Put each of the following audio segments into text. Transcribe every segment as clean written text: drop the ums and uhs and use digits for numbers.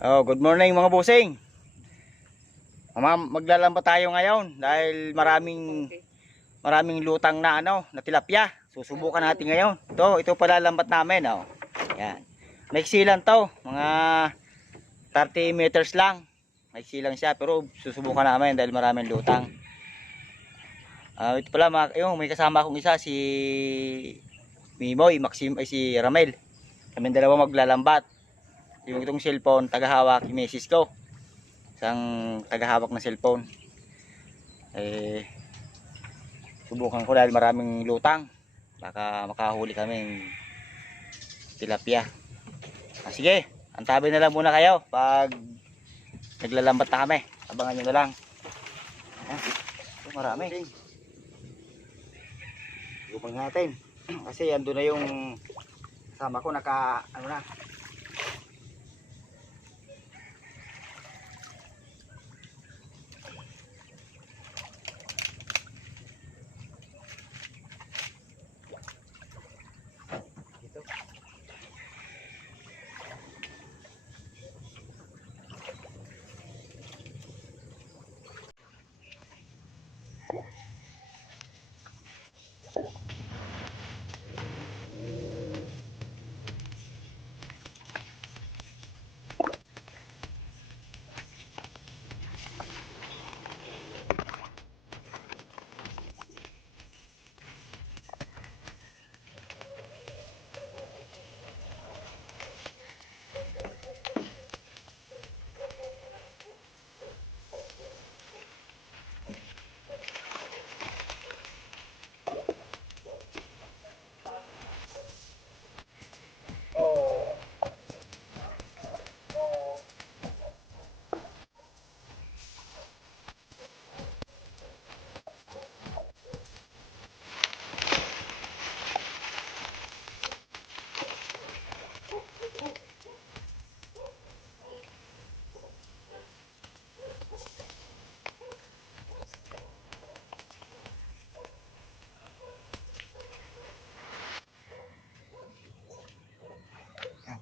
Oh, good morning mga bossing. Maglalambat tayo ngayon dahil maraming lutang na na tilapia. Susubukan natin ngayon. Ito palalambat namin, oh. Yan. Maiksi lang 'to, mga 30 meters lang. Maiksi lang siya pero susubukan namin dahil maraming lutang. Ito pala may kasama akong isa, si Mimoy, Maxim ay si Ramel. Kaming dalawa maglalambat. Yung itong cellphone, tagahawak yung misis ko. Isang tagahawak na cellphone. Subukan ko dahil maraming lutang. Baka makahuli kaming tilapia. Sige, antabi na lang muna kayo pag naglalambat na kami. Abangan nyo na lang. Ito marami. Lupang natin. Kasi ando na yung kasama ko na.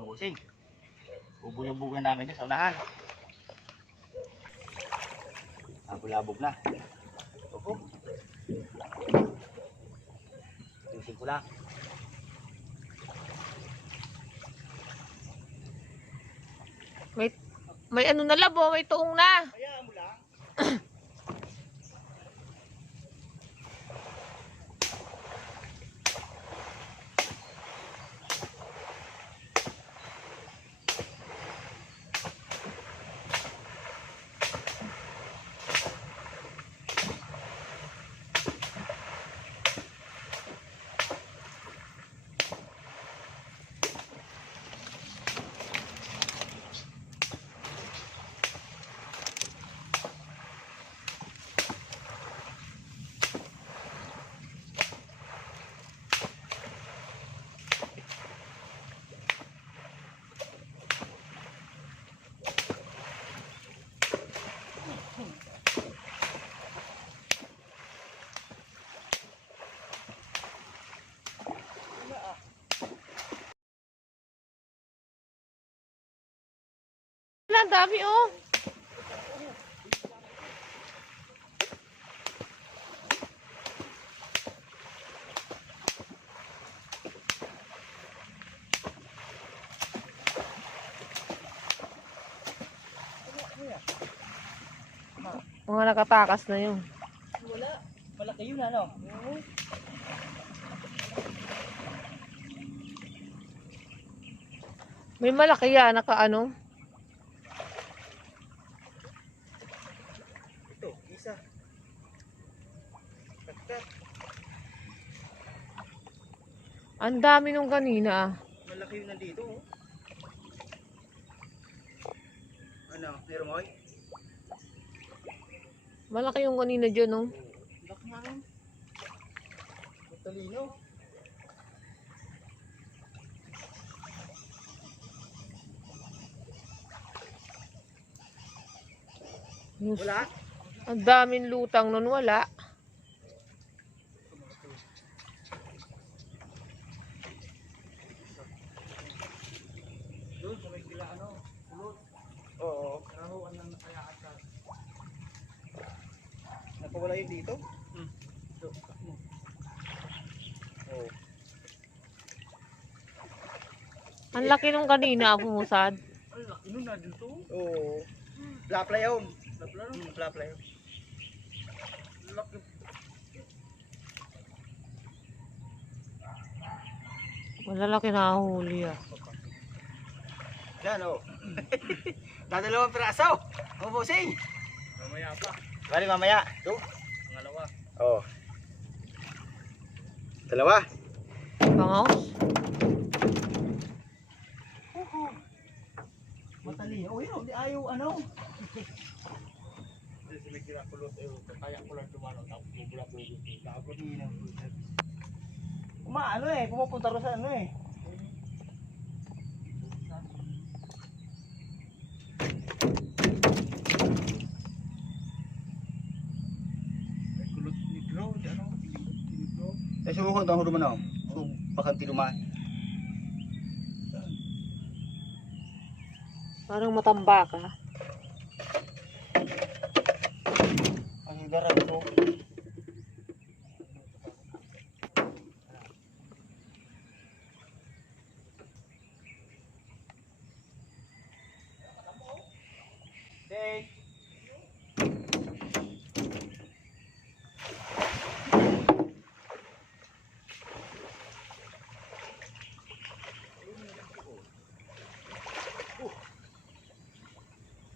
Busing. Bubulog-bugan namin sa unahan. Bulabog na. Opo. Tusing ko lang. May ano na labo, may tuong na. Hayaan mo lang. Ang dami oh. Mga nakatakas na yun. Wala. Malaki yun ano. May malaki yan, nakaano. Ito, isa. Taktak. Ang dami nung kanina. Malaki yun nandito. Oh. Ano, meron mo? Malaki yung kanina dyan oh. Laki nga rin. Matalino. Wala? Ang daming lutang nun, wala. Doon sa may kila pulot. wala yun dito. Oh. Ang laki nung kanina, pumusad. Ang laki nun na dito. Oo. Plapla yun. Plapla yun. Laki. Malalaki na huli ah. Yan oh. Dadalawang piraso. Bubusing. Mamaya pa. Bali mamaya. Ito. Pangalawa. Oh. Dalawa. Pangaos. Matali. Oh, yun. Di ayaw ano. Kasi sinikira ko lot. Kaya ko lang tumano. Tapos bubula-bula. Tapos Ano eh. Pumupunta rin sa ano eh. may kulot ni Bro. Ano? Ni Bro. Eh, subukan ito ang huduman ako. So, bakanti lumaan. Parang matamba ka. Ang garag ito.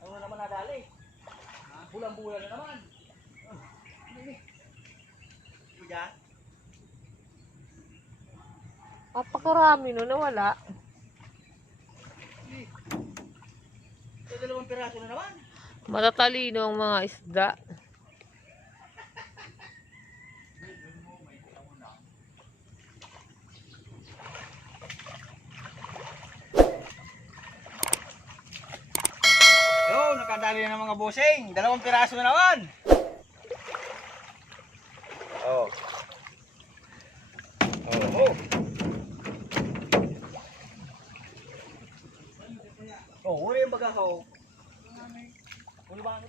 Ano naman nadali? Bulang-bulan na naman. Diyan. Papakarami no, nawala. Ito 2 piraso na naman. Matatalino ang mga isda. Yo, nakadali na ng mga busing. 2 piraso na naman. Oh. Oh. Oh, huli yung bagahaw. Huli ba?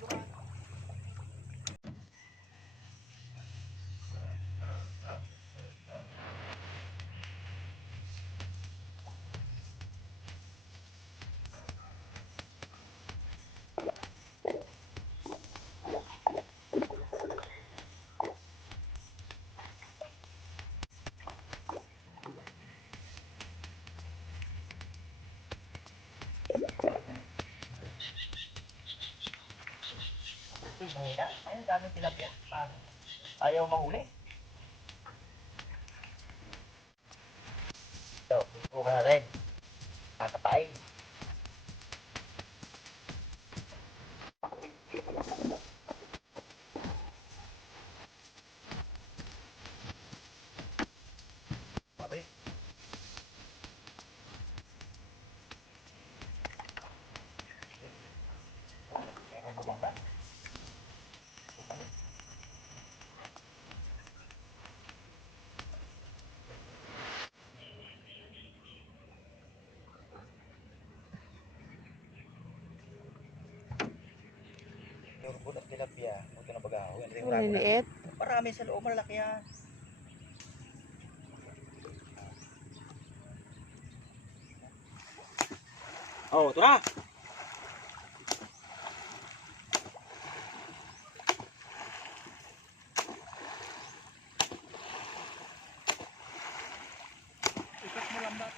Ayun, daming tilapia. Ayaw mahuli. Ito, buka na rin. Kakapain. Papi. Meron bumaba. Turbot at tilapia. Ito na bagahaw. Yan rin yung lago na. Maliliit. Marami sa loob. Malalaki yan. Oh, ito na. Ikat mo lambat.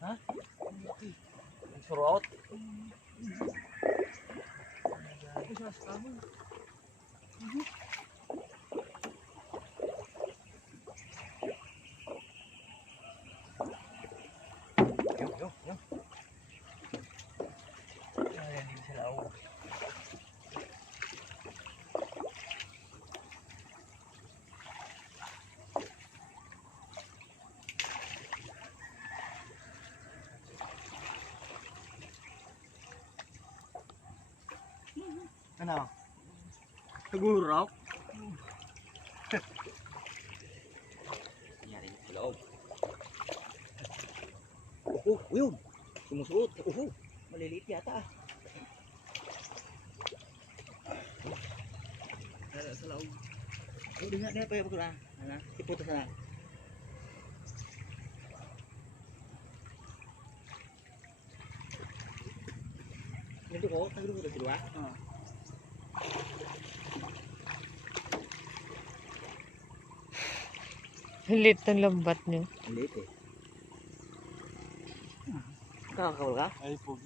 Ha? Surot. Yo. Ayan, hindi sila ako. Ano? Siguro. Yan rin sa loob. Yun. Sumusuot. Maliliit yata ah. Sa loob. Di na pa yung pagkula. Iputos na. Nandito ko sa dua. Lit ng lambat niyo. Liit eh. Kakakawal ka? Ay po.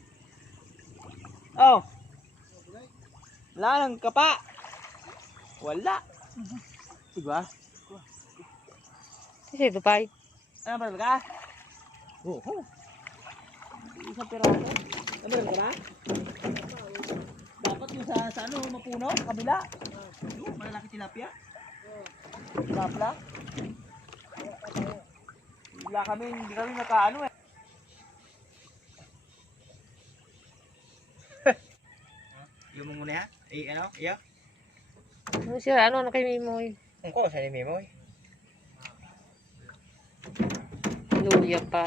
Oh! Wala nang kapa! Wala! Diba? Kasi ito pa. Ano ba ka? Oo. Isang piraso. Ano ba ka? Dapat yung sa ano, mapuno, kabila. Yung malalaki tilapia. Tilapia. Hindi kami nakaano eh. Yung mo muna ha? Ano? Iyo? Ano siya? Ano kay Mimoy? Ang ko, saan ni Mimoy? Luya pa.